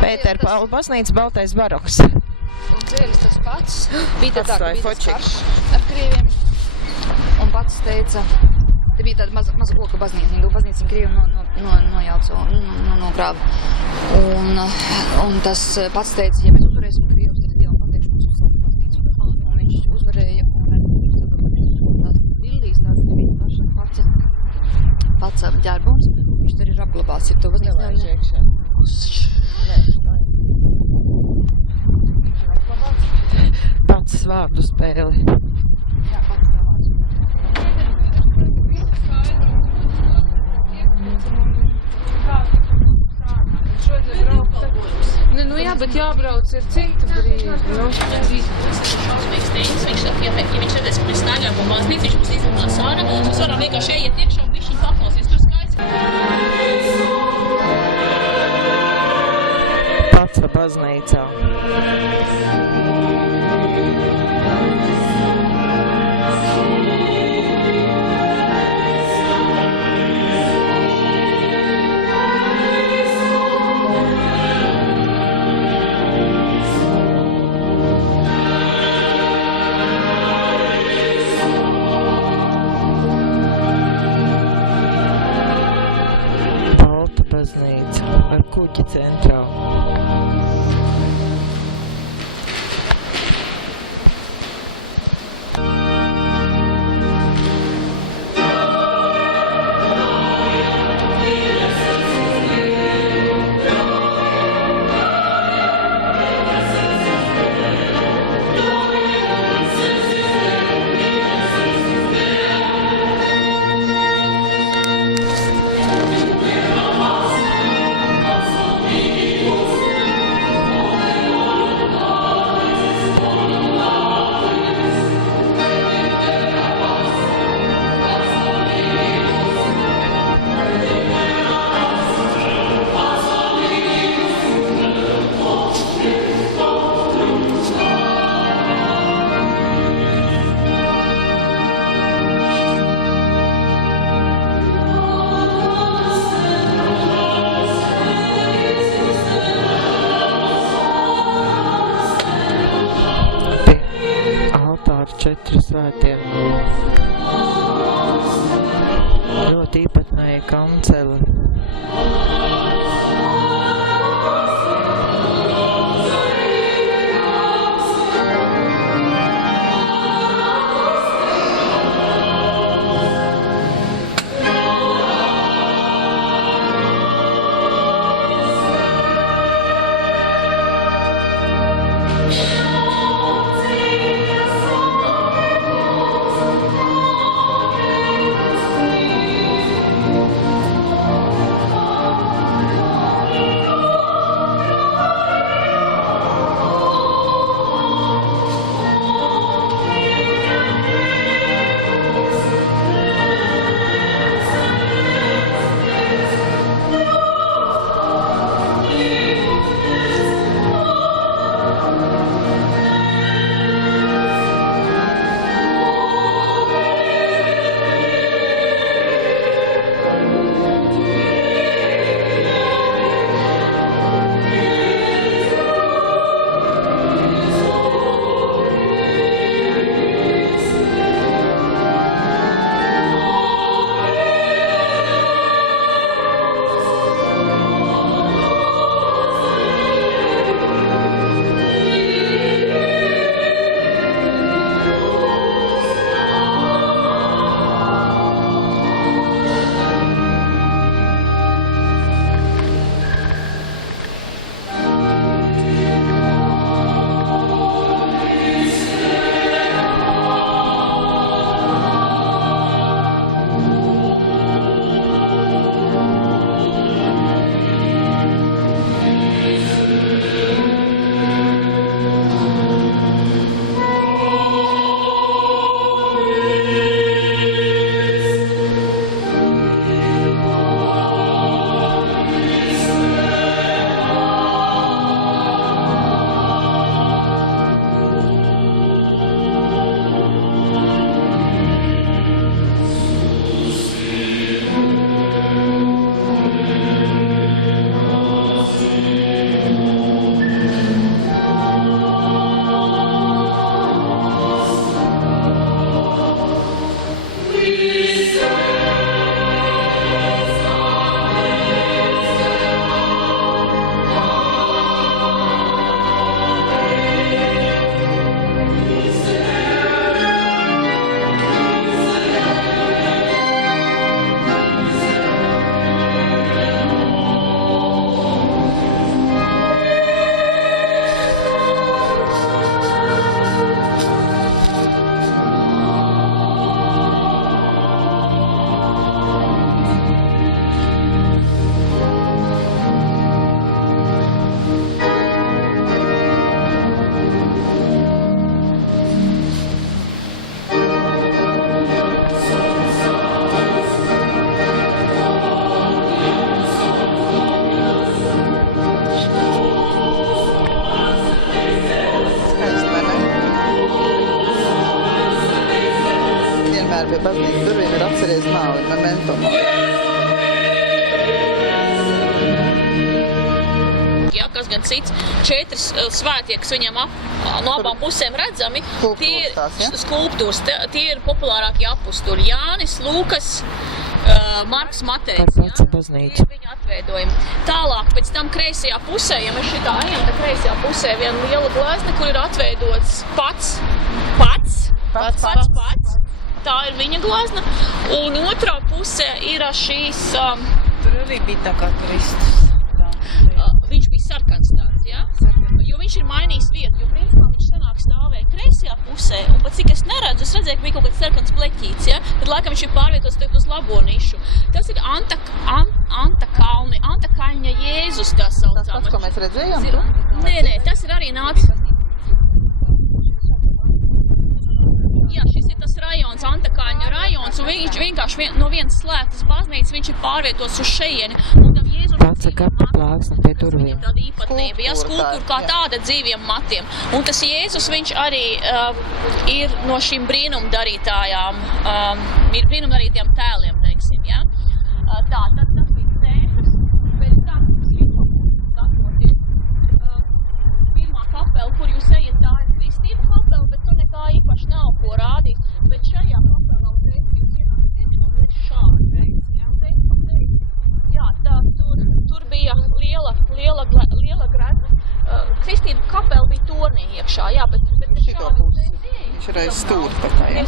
Pētera Paula baznīca, baltais baroks. Un dzēlis tas pats. Bija tā, ka bija tas karš ar krieviem. Un pats teica, te bija tāda maza koka baznīca, baznīca krievi nojauca un nogrāva. Un tas pats teica, ja mēs uzvarēsim krievus, tad Dievam pateikšu mums uz savu baznīcu. Un viņš uzvarēja, un tās bildīs, tās bija pats ģērbums, viņš tur ir apglabāts, ja to baznīca Pats vārdu spēli. Jā, pats vārdu spēli. Nu jā, bet jābrauc ir cita brīdi. Šausmīgs teiks, viņš saka, ja viņš redzēs, ka mēs staigājam pa baznīcu, viņš mums izrunās ārā, mēs varam vienkārši iet iekšā un bišķiņ paklausies, tur skaits. Pats baznīcā. Baznīca ar kuķi centrā. Četri svētie. Ļoti īpatnēja kanceli. pie baznīcas durvīm ir atceries nāvi, memento mori. Jā, kas gan cits, 4 svētie, kas viņam no abām pusēm redzami, skulptūras, tie ir populārākie apustuļi. Jānis, Lūkas, Marks, Matejs. Par baznīcu. Viņa atveidojumi. Tālāk, pēc tam kreisajā pusē, ja mēs šitā ejam, tad kreisajā pusē viena liela glezna, kur ir atveidots pats. Tā ir viņa glezna. Un otrā pusē ir šīs... Tur arī bija tā kā Kristus. Viņš bija sarkans tāds, jā? Jo viņš ir mainījis vietu, jo principā viņš senāk stāvēja kreisajā pusē, un pat cik es neredzu, es redzēju, ka bija kaut kāds sarkans pleķīts, ja? Tad laikam viņš ir pārvietots uz labo nišu. Tas ir Antakaļņa Jēzus, tā saucamais. Tas pats, ko mēs redzējām? Nē, tas ir arī nācis. Jā, šis ir tas rajons, Antakaļņa rajons, un viņš vienkārši no vienas slēgtas baznīcas, viņš ir pārvietots uz šeieni. Un tam Jēzus Tāds ir kapta plāksne pie durvīm. Tāda īpatnība, ja, skulptūra kā tāda dzīviem matiem. Un tas Jēzus, viņš arī ir no šīm brīnumdarītājām, brīnumdarītiem tēliem, teiksim, ja. Tā, tad tas bija cēpes, pēc tam skatoties. Pirmā kapela, kur jūs ejat, tā ir Kristība kapela, bet tur nekā īpaši nav ko rādīt. Bet šajā kapelā uzreiz, kad jūs ienākat iekšā, uzreiz šādi. Jā, tā, tur bija liela grezna. Kristība kapela bija tornī iekšā, jā, bet Šito pusi. Viņš ir aiz stūra pat tā, jā.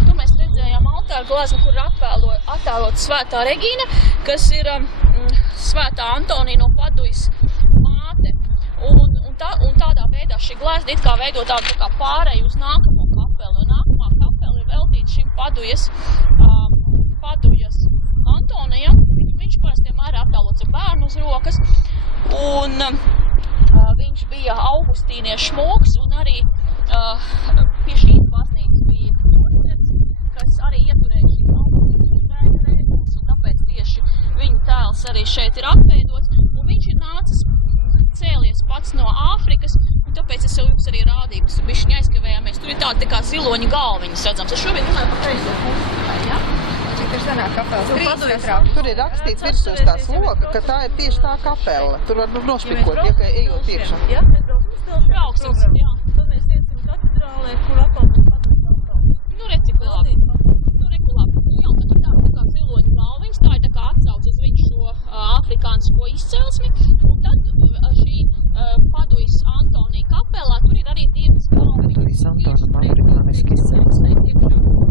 Tur mēs redzējām altāru gleznu, kur ir attēlota Svētā Regīna, kas ir Svētā Antonija no Padujas māte. Un tādā veidā šī glezna it kā veido tādu tā kā pārēju uz nākamo kapelu. Un nākamā kapela ir veltīta šim Padujas Antonijam. Viņš parasti vienmēr ir attēlots ar bērnu uz rokas. Un viņš bija augustīniešu šmoks, un arī pie šīs baznīcas bija portrets, kas arī ieturēja šīs augustīniešu rēkumus, un tāpēc tieši viņa tēls arī šeit ir atveidots. Un viņš ir nācis cēlies pats no Āfrikas, un tāpēc es jums arī rādīju, kas bišķiņ aizkavējāmies. Tur ir tāda tā kā ziloņa galviņas redzams. Es šobrīd runāju par kreiso pusi, ja? Tur ir rakstīts virsū uz tās loka, ka tā ir tieši tā kapela. Tur var nošpikot, ja ejot iekšā. Jā, mēs brauksim. Jā. Tad mēs iesim katedrālē, kur atkal katedrālē. Nu, redzi, ko labi. Jā, un tad tur tā kā ziloņa galviņas, tā ir tā kā atsauc uz viņu šo afrikānisko izcelsmi. Un tad šī Padujas Antonija kapelā, tur ir arī divas galviņas. Padujas Antonam afrikāniski izcelsmi.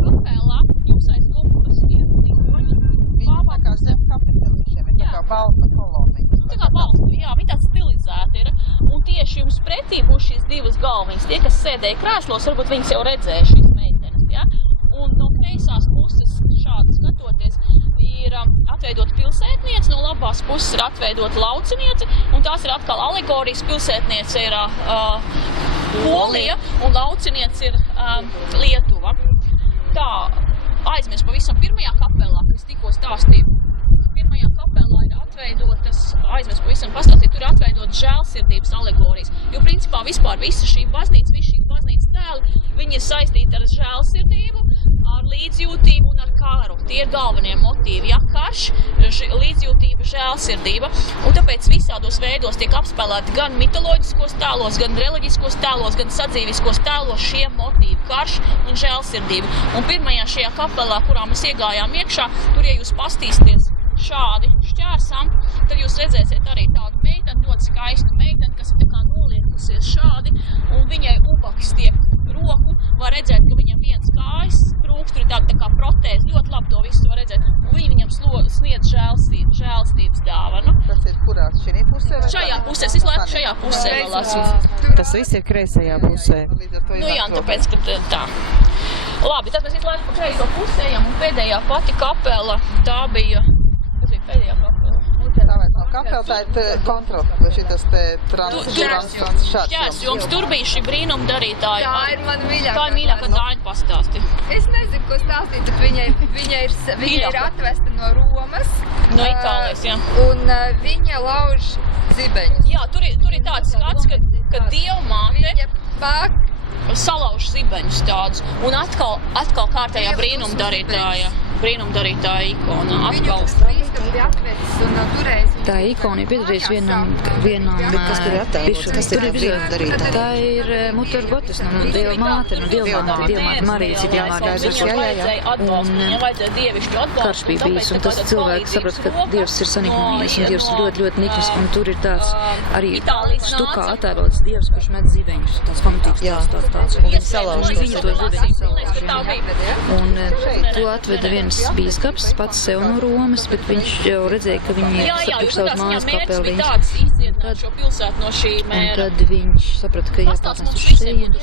Kapelā jums aiz muguras ir ziloņi. Viņa tā kā zem kapitelīšiem, ir tā kā balta kolonija. Tā kā balsta, jā, viņa tāds stilizēta ir. Un tieši jums pretī būs šīs divas galviņas. Tie, kas sēdēja krēslos, varbūt viņas jau redzēja šīs meitenes, ja? Un no kreisās puses šādi skatoties ir atveidota pilsētniece, no labās puses ir atveidota lauciniece, un tās ir atkal alegorijas. Pilsētniece ir Polija, un lauciniece ir Lietuva. Tā, aizmies pavisam pirmajā kapelā, kas tikko stāstīja. Pirmajā kapelā ir atveidotas, aizmies pavisam pastāstīt, tur ir atveidotas žēlsirdības alegorijas. Jo principā vispār visa šī baznīca, visi šīs baznīcas tēli, viņi ir saistīti ar žēlsirdību, ar līdzjūtību un ar kāru. Tie ir galvenie motīvi, ja, karš, līdzjūtība, žēlsirdība. Un tāpēc visādos veidos tiek apspēlēti gan mitoloģiskos tēlos, gan reliģiskos tēlos, gan sadzīviskos tēlos šie motīvi, karš un žēlsirdība. Un pirmajā šajā kapelā, kurā mēs iegājām iekšā, tur, ja jūs pastīsties šādi šķērsam, tad jūs redzēsiet arī tādu meiteni, ļoti skaistu meiteni, kas ir tā kā noliekusies šādi, un viņai ubaks tiek roku, var redzēt, ka viņam viens kājas trūkst, tur ir tāda tā kā protēze, ļoti labi to visu var redzēt, un viņi viņam sniedz žēlstības dāvanu. Tas ir kurās šī pusē? Šajā pusē, es laiku šajā pusē vēl esmu. Tas viss ir kreisajā pusē. Nu jā, tāpēc, ka tā. Labi, tad mēs visu laiku pa kreiso pusējam, un pēdējā pati kapela, tā bija, kas bija pēdējā kapela? Tā vairs nav kapela, tā ir kontrola, šitas te šķērsjoms, tur bija šī brīnumdarītāja. Tā ir mana mīļākā. Tā ir mīļākā Dāņa pastāsti. Es nezinu, ko stāstīt, bet viņa ir atvesta no Romas. No Itālijas, jā. Un viņa lauž zibeņus. Jā, tur ir tāds skats, ka Dievmāte... Viņa salauž zibeņus tādus. Un atkal kārtējā brīnumdarītāja ikona. Atkal. Tā ikona ir piedarījusi vienam Kas tur ir attēlots? Kas tur ir brīnumdarītāja? Tā ir Mutter Gottes, Dieva māte, Dieva māte Marija, citiem vārdiem. Vajadzēja dievišķu atbalstu. Karš bija bijis, un tas cilvēks saprot, ka Dievs ir saniknojies, un Dievs ir ļoti, ļoti niknis, un tur ir tāds arī stukā attēlots Dievs, kurš met zibeņus, tāds pamatīgs tāds. Un viņi salauž to Viņa to zibeņus salauž. Un to atveda viens bīskaps, pats sev no Romas, bet viņš jau redzēja, ka viņi sapriekš savas mājas kapeliņas. Šo pilsētu no šī Un mēra. tad viņš saprata, ka jāpārsnes uz šejienu.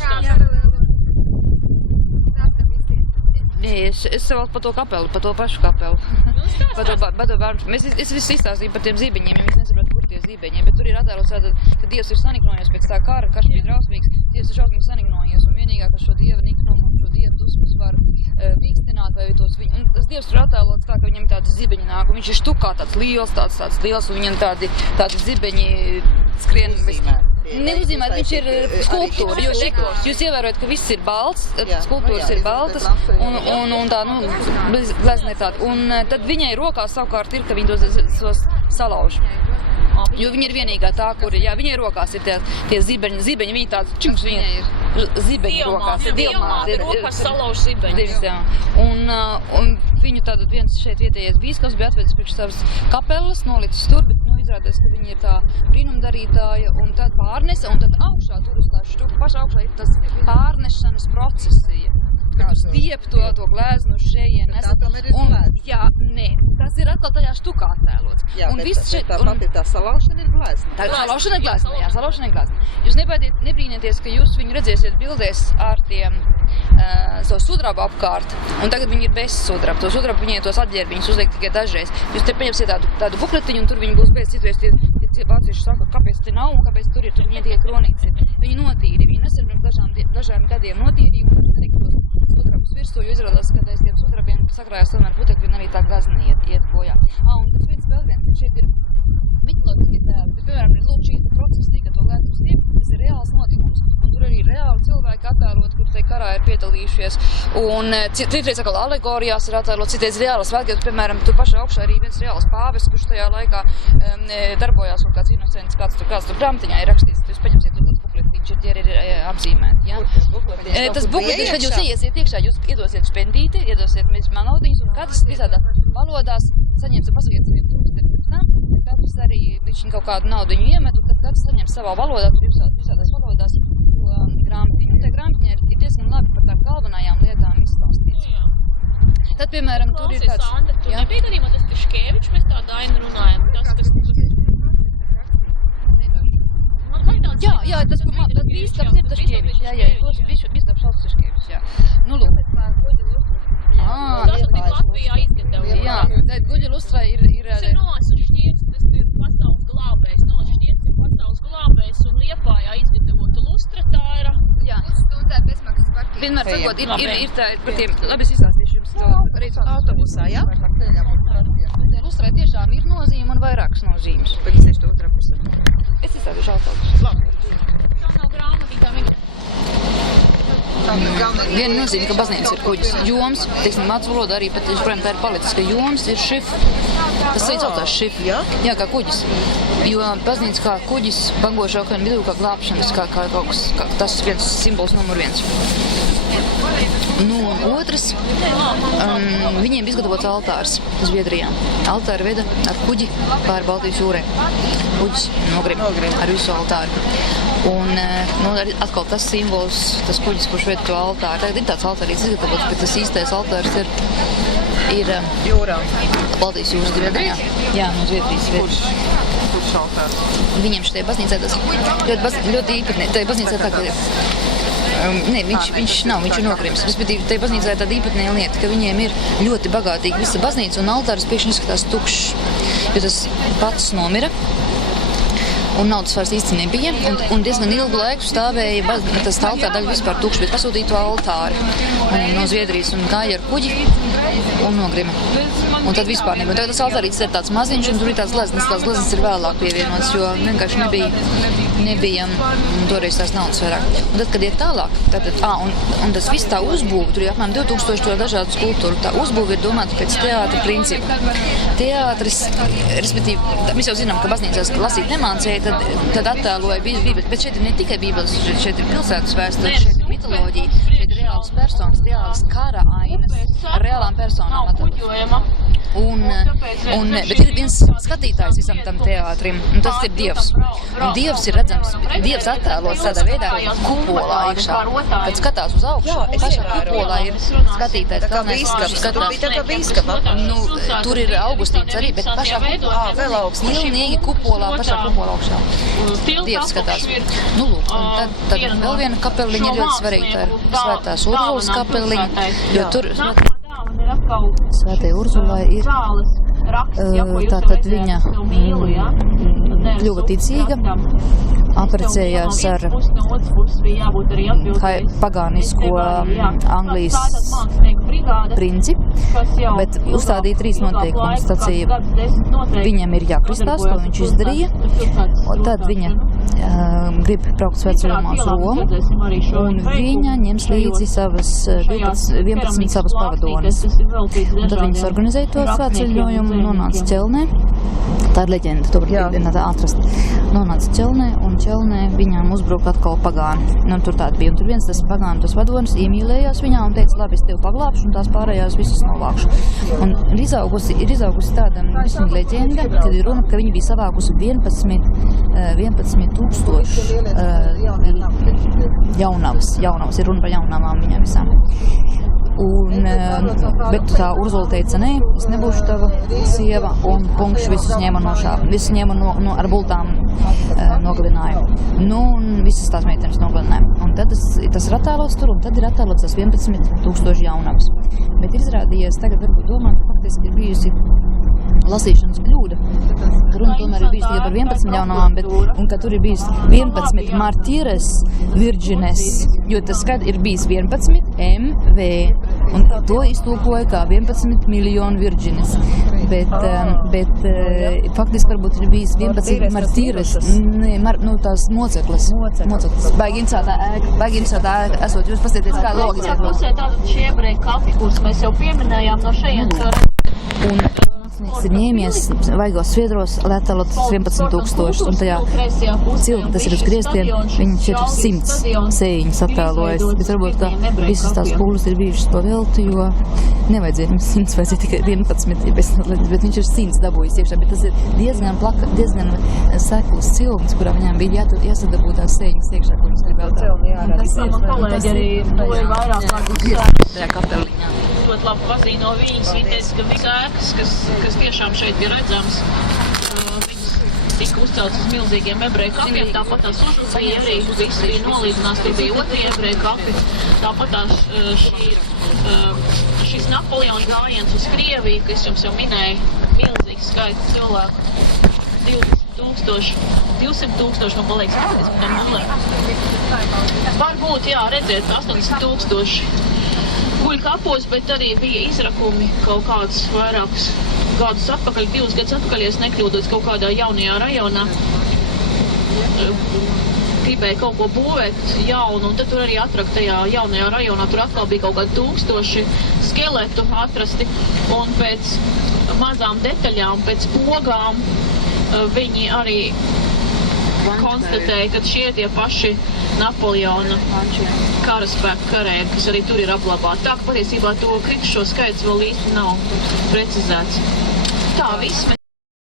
Es vēl par to kapeli, par to pašu kapeli. Par to bērnu. Es visu izstāstīju par tiem zibeņiem, ja viņi nesaprata, kur tie zibeņi. Bet tur ir attēlots tātad, ka Dievs ir saniknojies pēc tā kara, karš bija drausmīgs. Dievs ir šausmīgi saniknojies, un vienīgā, kas šo Dieva niknumu un šo Dieva dusmas var mīkstināt, vai tos viņu. Un tas Dievs ir attēlots tā, ka viņam ir tādi zibeņi nāk, un viņš ir štukā tāds liels, un viņam tādi zibeņi skrien. Neuzīmēt, viņš ir skulptūra, jo dekors. Jūs ievērojat, ka viss ir balts, skulptūras ir baltas, un tā, glezna ir tāda. Un tad viņai rokās savukārt ir, ka viņi tos salauž. Jo viņa ir vienīgā tā, kur, viņai rokās ir tie zibeņi, viņa tāds čunks, viņa ir zibeņi rokās. Dievmāte rokās salauž zibeņus. Un viņu tātad viens šeit vietējais bīskaps bija atvedis priekš savas kapelas, nolicis tur, bet izrādās, ka viņa ir tā brīnumdarītāja, un tad pārnesa, un tad augšā tur uz tā štuka, pašā augšā ir tas pārnešanas procesija. Kad tu stiep to glēznu uz šejien. Tā tomēr ir glēzna. Jā, nē, tas ir atkal tajā štukā attēlots. Jā, bet tā pati tā salaušana ir glēzna. Tā salaušana ir glēzna. Jūs nebrīnieties, ka jūs viņu redzēsiet bildēs ar tiem savu sudrabu apkārt, un tagad viņi ir bez sudraba. To sudrabu viņiem tos atģērbiņus uzliek tikai dažreiz. Jūs te paņemsiet tādu bukletiņu, un tur viņi būs bez citreiz. Tie vācieši saka, kāpēc te nav un kāpēc tur ir, tur viņiem tikai kronīts ir. Viņi notīri, viņi nesen pirms dažām gadiem notīrīja un sudrabus virsū, jo izrādās, ka aiz tiem sudrabiem sakrājās tomēr putekļi un arī tā glazna iet bojā. Un tas vēl viens, ka šeit ir mitoloģiskie tēli, bet, piemēram, lūk šī procesī, ka to glēznu stiep, tas ir reāls notikums. Un tur arī reāli cilvēki attēlot, kur tai karā ir piedalījušies. Un citreiz atkal alegorijās ir attēlot, citreiz reālas svētki, piemēram, tur pašā augšā arī viens reāls pāvis, kurš tajā laikā darbojās un kāds inocents, kāds tur grāmatiņā ir rakstīts. Jūs paņemsiet tur tāds bukletiņš, tie ir apzīmēti. Ja? Tas bukletiņš, kad jūs iesiet iekšā, jūs iedosiet spendīti, iedosiet manaudiņus, un katrs visādā valodās saņems, pasakiet saviem trūkstiem pēc tam, katrs arī viņš kaut kādu naudiņu iemet, un tad katrs saņem savā valodā, tur visādās valodās grāmatiņu. Un tā grāmatiņa ir diezgan labi par tām galvenajām lietām izstāstīts. Tad, piemēram, tur ir tāds... Sandra, tu nebija gadījumā tas Tiškevičs, mēs tā Daina runājam. Jā, tas bīskaps ir Tiškevičs, jā, tos bīskaps sauc Tiškevičs, jā. Nu, lūk. Tas ir Latvijā izgatavot. Jā, tad Guļa Lustra ir... Tas ir Noas Šķiets, tas ir pasaules glābējs. Noas Šķiets ir pasaules glābējs un Liepājā izgatavota lustra, tā ir... Jā. Vienmēr sakot, ir tā, par tiem, labi es izstāstīšu jums to arī autobusā, jā? Lustrai tiešām ir nozīme un vairākas nozīmes. Tagad sēž to otrā pusē. Es izstāstīšu autobusu. Labi. Tā nav grāmatītā viņa. Viena nozīme, ka baznīca ir kuģis. Joms, teiksim, mācu valoda arī pat, joprojām tā ir palicis, ka joms ir šif. Tas saucās šif. Jā, kā kuģis. Jo baznīca kā kuģis bangošu okeānu vidū, kā glābšanas, kā kaut kas, tas viens simbols numur viens. Nu, un otrs, viņiem bija izgatavots altārs Zviedrijā. Altāri veda ar kuģi pāri Baltijas jūrē. Kuģis nogrim ar visu altāru. Un atkal tas simbols, tas kuģis, kurš veda to altāru. Tagad ir tāds altārīts izgatavots, bet tas īstais altārs ir jūrā. Baltijas jūras Zviedrijā. Jā, no Zviedrijas. Kurš altārs? Viņiem šitai baznīcai tas ļoti īpatnē. Tai baznīcai tā, ka nē, viņš nav, viņš ir nogrims. Respektīvi, tai baznīcā ir tāda īpatnēja lieta, ka viņiem ir ļoti bagātīga visa baznīca un altārs pēkšņi izskatās tukšs, jo tas pats nomira. un naudas vairs īsti nebija, un diezgan ilgu laiku stāvēja tas altāra daļa vispār tukša, bet pasūtīja to altāri no Zviedrijas un gāja ar kuģi un nogrima. Un tad vispār nebija. Un tagad tas altārīts ir tāds maziņš, un tur ir tāds gleznas. Tās gleznas ir vēlāk pievienotas, jo vienkārši nebija toreiz tās naudas vairāk. Un tad, kad iet tālāk, un tas viss tā uzbūve, tur ir apmēram 2000 to dažādu skulptūru. Tā uzbūve ir domāta pēc teātra principa. Teātris, respektīvi, mēs jau zinām, ka baznīcās lasīt nemācēja, tad attēloja bībeles, bet šeit ir ne tikai bībeles, šeit ir pilsētas vēsture, šeit ir mitoloģija, šeit ir reāls personas, reāls kara ainas ar reālām personām. Bet ir viens skatītājs visam tam teātrim, un tas ir Dievs. Un Dievs ir redzams, Dievs attēlots tādā veidā kupolā iekšā. Kad skatās uz augšu, pašā kupolā ir skatītājs. Tā kā bīskaps, tu biji tā kā bīskapa. Tur ir Augustīns arī, bet pašā kupolā vēl augsts. Lielniegi kupolā, pašā kupolā augšā. Dievs skatās. Nu, lūk, un tad vēl viena kapeliņa ir ļoti svarīga. Tā ir Svētās Urzulas kapeliņa, jo tur Svētai Urzulai ir tātad viņa kļuva ticīga, apprecējās ar pagānisko Anglijas princi, bet uzstādīja 3 noteikumus. Sacīja, viņam ir jākristās, to viņš izdarīja, un tad viņa grib braukt svētceļojumā uz Romu, un viņa ņems līdzi savas 11 savas pavadones. Un tad viņas organizēja to svētceļojumu, nonāca Ķelnē. Tā ir leģenda, to var atrast. Nonāca Ķelnē, un Ķelnē viņām uzbruka atkal pagāni. Nu, tur tāda bija, un tur viens tas pagāni, tas vadonis iemīlējās viņā un teica, labi, es tevi paglāpšu, un tās pārējās visus novākšu. Un ir izaugusi tāda leģenda, kad ir runa, ka viņi bija savākusi 11 tūkstoši jaunavas. Ir runa par jaunavām viņām visām. Bet tā Urzula teica, nē, es nebūšu tava sieva, un punkšs visus ņēma visus ņēma ar bultām nogalināja. Nu, un visas tās meitenes nogalināja. Un tad tas ir attēlots tur, un tad ir attēlots tas 11 tūkstoši jaunavas. Bet izrādījies, tagad varbūt domā, ka faktiski ir bijusi lasīšanas kļūda. Runa tomēr ir bijusi tikai par 11 jaunavām, un ka tur ir bijis 11 martīres virģines, jo tas ir bijis 11 MV, un to iztulkoja kā 11 miljonu virģines. Bet faktiski varbūt ir bijis 11 martīres, tās mocekles. Baigi interesētā ēka esot, jūs pasieties kā logiski. Pusē tātad šie ebreju kapi, kurus mēs jau pieminējām no šejienes. Un ir ņēmies vaigos sviedros, lai attēlot 11 tūkstošus, un tajā cilti, tas ir uz griestiem, viņi 400 sējiņas attēlojas, bet varbūt, ka visas tās pūles ir bijušas pa velti, jo nevajadzēja jums 100, vajadzēja tikai 11, bet viņš ir 100 dabūjis iekšā, bet tas ir diezgan sekls cilts, kurā viņām bija jāsadabū tās sējiņas iekšā, ko viņas gribētu. Tas sama kolēģi arī to ir vairāk vārdu tajā kapeliņā. Ļoti labi pazīst no viņas. Viņa teica, ka visas ēkas, kas tiešām šeit bija redzams, viņas tika uzceltas uz milzīgiem ebreju kapiem. Tāpat tās Urzulija arī viss bija nolīdzinās, tie bija otrie ebreju kapi. Tāpat tās šis Napoleona gājiens uz Krieviju, kas jums jau minēja, milzīgs skaits cilvēku, 200 tūkstoši, man liekas, varbūt, jā, redzēt, 80 tūkstoši guļ kapos, bet arī bija izrakumi kaut kādus vairākus gadus atpakaļ, 2 gadus atpakaļ, ja nekļūdos kaut kādā jaunajā rajonā. Gribēja kaut ko būvēt jaunu, un tad tur arī atrakt tajā jaunajā rajonā, tur atkal bija kaut kādi 1000 skeletu atrasti, un pēc mazām detaļām, pēc pogām, viņi arī konstatēja, ka šie tie paši Napoleona karaspēku karēji, kas arī tur ir apglabāti. Tā, ka patiesībā to kritušo skaits vēl īsti nav precizēts. Tā, viss.